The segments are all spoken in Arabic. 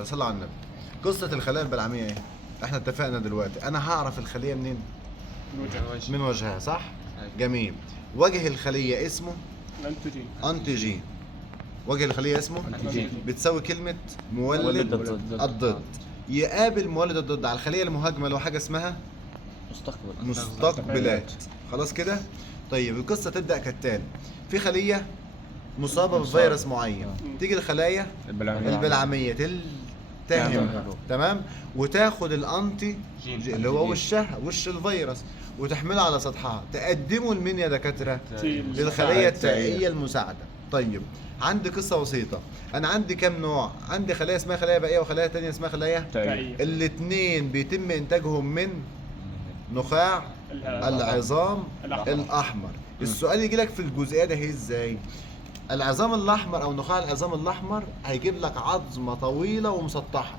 صلى على النبي. قصة الخلايا البلعمية ايه؟ احنا اتفقنا دلوقتي انا هعرف الخلية منين؟ من وجهها، صح؟ جميل. وجه الخلية اسمه انتيجين. وجه الخلية اسمه انتيجين. بتساوي كلمة مولد الضد. يقابل مولد الضد على الخلية المهاجمة له حاجة اسمها مستقبلات. خلاص كده؟ طيب القصة تبدأ كالتالي. في خلية مصابة بفيروس معين، تيجي الخلايا البلعمية تلتهم، تمام، وتاخد الانتي اللي هو وش الفيروس وتحمله على سطحها، تقدمه لمين يا دكاترة؟ للخلية التائية المساعدة. طيب عندي قصة بسيطة، أنا عندي كام نوع؟ عندي خلايا اسمها خلايا بائية وخلايا تانية اسمها خلايا تائية. الاتنين بيتم إنتاجهم من نخاع العظام الأحمر. السؤال يجي لك في الجزئية ده هي ازاي؟ العظام الأحمر أو نخاع العظام الأحمر هيجيب لك عظمة طويلة ومسطحة.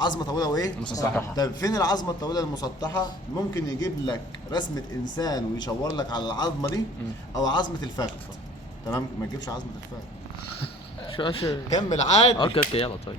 عظمة طويلة وإيه؟ مسطحة. طيب فين العظمة الطويلة المسطحة؟ ممكن يجيب لك رسمة إنسان ويشاور لك على العظمة دي أو عظمة الفخذ. تمام؟ ما تجيبش عظمة الفخذ. شو كمل عادي. اوكي يلا طيب.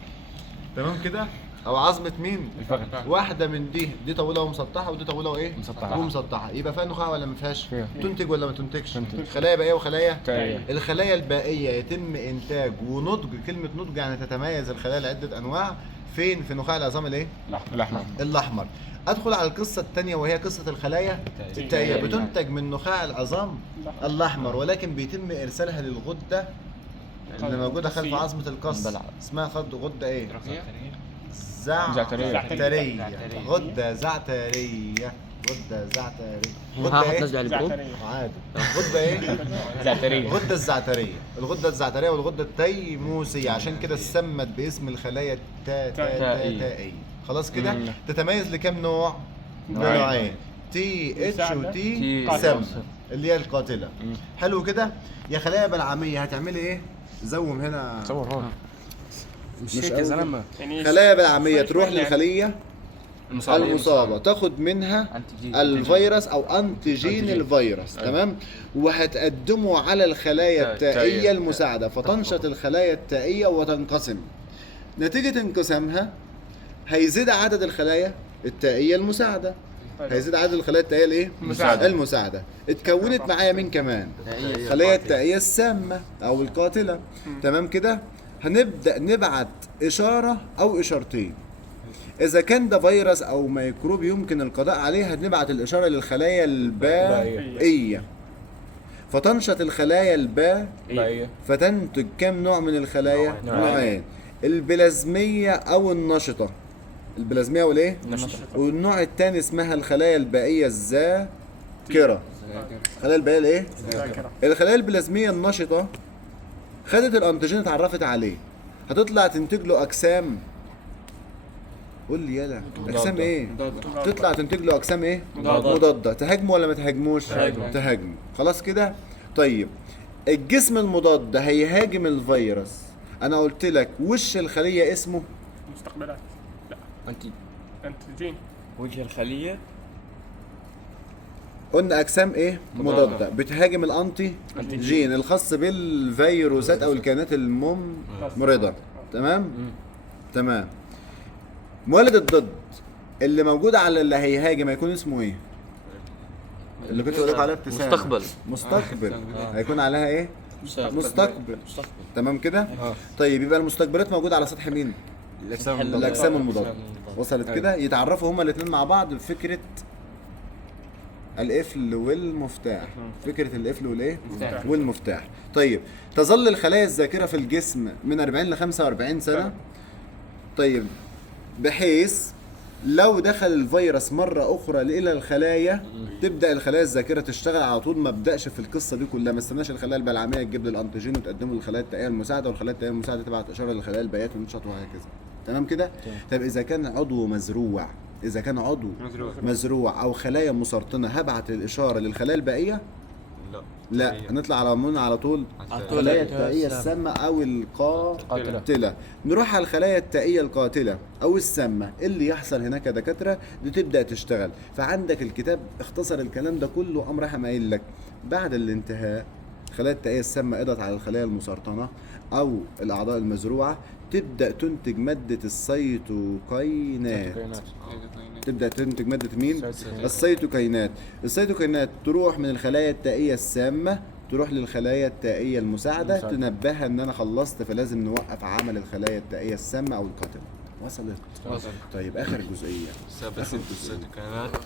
تمام كده؟ أو عظمة مين؟ الفخذ. واحدة من دي طويلة ومسطحة ودي طويلة وإيه؟ مسطحة. ومسطحة. يبقى فيها نخاع ولا ما فيهاش؟ فيها. تنتج ولا ما تنتجش؟ تنتج. خلايا بائية وخلايا تائية. الخلايا البائية يتم إنتاج ونضج. كلمة نضج يعني تتميز الخلايا لعدة أنواع. فين؟ في نخاع العظام الإيه؟ الأحمر. الأحمر. أدخل على القصة الثانية وهي قصة الخلايا التائية. بتنتج من نخاع العظام الأحمر، ولكن بيتم إرسالها للغدة اللي موجودة خلف عظمة القص. اسمها غدة إيه؟ زعترية. غدة زعترية. غدة زعترية. غدة إيه؟ نزل على الجروب عادي. غدة إيه؟ زعترية. الغدة الزعترية. الغدة الزعترية والغدة التيموسية، عشان كده سمت باسم الخلايا التائية. خلاص كده؟ تتميز لكم نوع؟ نوعين، تي اتش وتي سم اللي هي القاتلة. حلو كده؟ يا خلايا بلعمية هتعملي ايه؟ زوم هنا. صور هون. مش هيك يا زلمة. خلايا بلعمية تروح للخلية المصابة، تاخد منها الفيروس او انتيجين الفيروس، تمام، وهتقدمه على الخلايا التائية المساعدة، فتنشط الخلايا التائية وتنقسم. نتيجة انقسامها هيزيد عدد الخلايا التائية المساعدة. هيزيد عدد الخلايا التائية الايه؟ المساعدة. اتكونت معايا مين كمان؟ خلايا التائية السامة او القاتلة. تمام كده؟ هنبدأ نبعت إشارة أو إشارتين. إذا كان ده فيروس أو ميكروب يمكن القضاء عليه هنبعت الإشارة للخلايا البائية، فتنشط الخلايا البائية، فتنتج كم نوع من الخلايا؟ نوعين، البلازمية أو النشطة. البلازمية والإيه؟ والنوع الثاني اسمها الخلايا البائية الذاكرة. الخلايا البائية الإيه؟ الخلايا البلازمية النشطة خدت الانتيجين اتعرفت عليه، هتطلع تنتج له اجسام. قول لي يلا اجسام ايه؟ تطلع تنتج له اجسام ايه؟ مضادة. تهاجمه ولا ما تهاجموش؟ تهاجمه. خلاص كده؟ طيب الجسم المضاد هيهاجم الفيروس. انا قلت لك وش الخلية اسمه مستقبلات. لا انتيجين. وجه الخلية قلنا اجسام ايه؟ مضادة بتهاجم الانتي جين الخاص بالفيروسات او الكائنات الممرضة. تمام؟ تمام. مولد الضد اللي موجود على اللي هيهاجم هيكون اسمه ايه؟ اللي كنت بقول لك عليها ابتسامة. مستقبل. هيكون عليها ايه؟ مستقبل. تمام كده؟ طيب يبقى المستقبلات موجودة على سطح مين؟ الاجسام المضادة. وصلت كده؟ يتعرفوا هما الاثنين مع بعض بفكرة القفل والمفتاح. فكرة القفل والايه؟ والمفتاح. طيب تظل الخلايا الذاكرة في الجسم من 40 ل 45 سنة. طيب بحيث لو دخل الفيروس مرة أخرى إلى الخلايا تبدأ الخلايا الذاكرة تشتغل على طول، ما بدأش في القصة دي كلها، ما استناش الخلايا البلعمية تجيب لي الأنتيجين وتقدمه للخلايا التائية المساعدة، والخلايا التائية المساعدة تبعت إشارة للخلايا البائية ونشط وهكذا. تمام كده؟ طيب إذا كان عضو مزروع، إذا كان عضو مزروع أو خلايا مسرطنة هبعت الإشارة للخلايا البائية؟ لا، هنطلع على طول الخلايا التائية السامة أو القاتلة. نروح على الخلايا التائية القاتلة أو السامة. اللي يحصل هناك يا دكاترة دي تبدأ تشتغل. فعندك الكتاب اختصر الكلام ده كله، قام راح قايل لك بعد الانتهاء الخلايا التائية السامة قضت على الخلايا المسرطنة أو الأعضاء المزروعة، تبدأ تنتج مادة السيتوكاينات. تبدأ تنتج مادة مين؟ السيتوكاينات. السيتوكاينات تروح من الخلايا التائية السامة تروح للخلايا التائية المساعدة تنبهها ان انا خلصت، فلازم نوقف عمل الخلايا التائية السامة او القاتلة. وصلت؟ وصل. طيب اخر جزئية. بس السيتوكاينات